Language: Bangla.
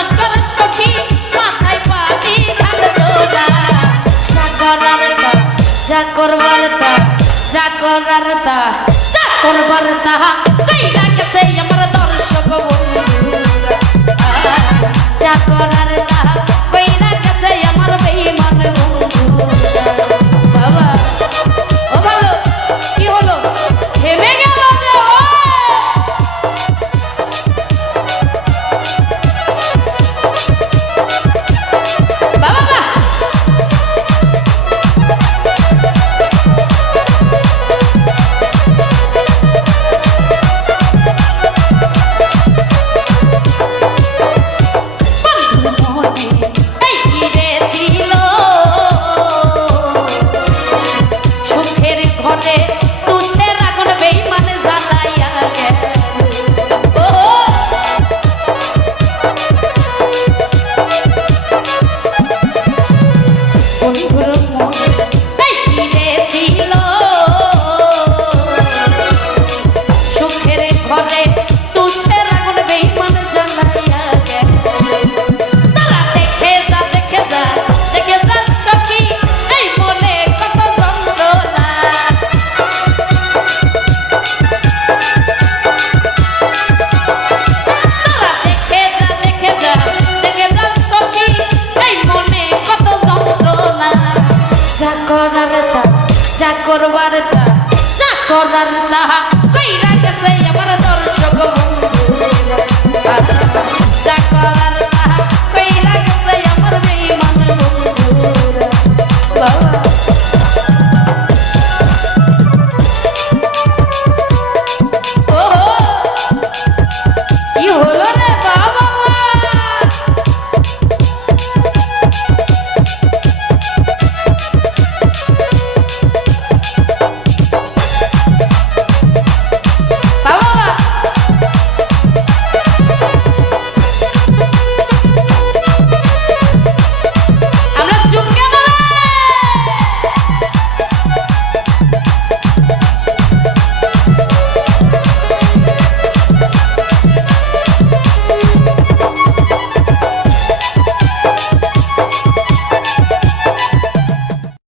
নস্কর সখী মাথায় পানি ঢালতো না যা করার তা যা করবার তা যা করার তা যা করবার তা কইরা গেছে আমার দর্শক বন্ধুরা যা করার তা কইরা গেছে আমার বেঈমান বন্ধুরা বাবা ও ভালো কি হলো থেমে গেল যে ও বাবা বাবা যা করবার তা যা করার তা কইরা গেছে আমার দর্শক বন্ধুরা যা করার